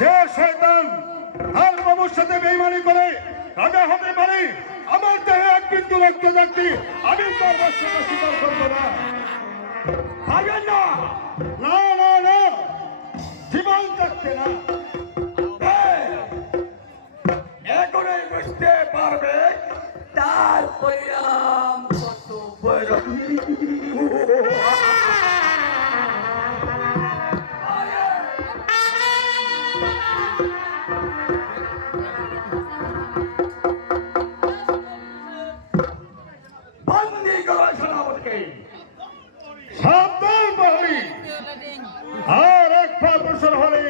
যে শয়তান আর প্রভুর সাথে বেঈমানি করে রাজা হতে পারে, আমার দেহে এক বিন্দু রক্ত থাকতে আমি তার বস্ত্রকে স্বীকার করবো না। পারবেন না, না না না, জীবন থাকতে না। এখনই বুঝতে পারবে তার পরিণাম কত বড়। সাবধান পারবি, আর এক পা বছর হলে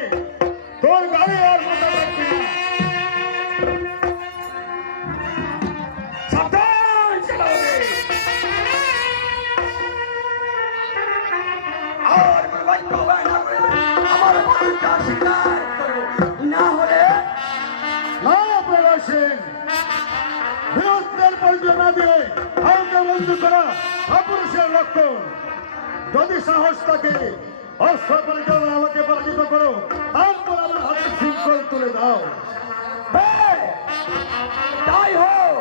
তোর গাড়ি আর মোটা লাগবে না। সাবধান চালাবে, আর বাক্য বায়না করে আমার মনটা স্বীকার করো, না হলে না প্রবাসীন বিরোধের পরিচয় না দিয়ে আমাকে বন্ধু করা অপুরুষের লক্ষণ। যদি সাহস থাকে অস্ত্র পরিচালনা আমাকে পরাজিত করো, তারপর আমার হাতে শৃঙ্খল তুলে দাও। তাই হোক।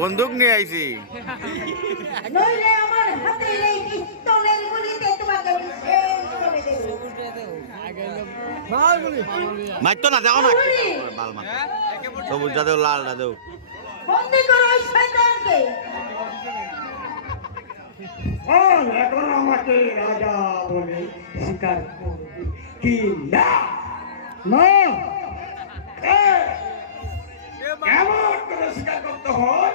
বন্দুক নিয়ে আইছি, নইলে আমার হাতে এই পিস্তলের গুলিতে তোমাকে শেষ করে দেব। মারতো না, দেখো না বাল মার, সবুজটা দেও, লালটা দেও। বন্দি করো ওই শয়তানকে। এখন আমাকে রাজা বলে স্বীকার করবে কি না? না, এমন করে স্বীকার করতে হয়।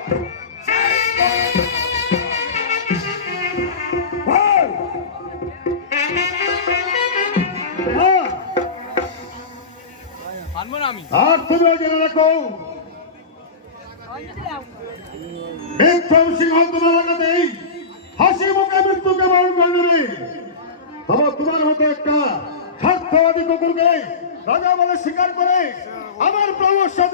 আর তুমি জেনে রাখো, বিক্রম সিংহ তোমার লাগাতেই হাসি মুখে মৃত্যুকে বরণ করে নেবে। তবে তোমার মতো একটা স্বার্থবাদী কুকুরকে রাজা বলে স্বীকার করে আমার প্রভুর সাথে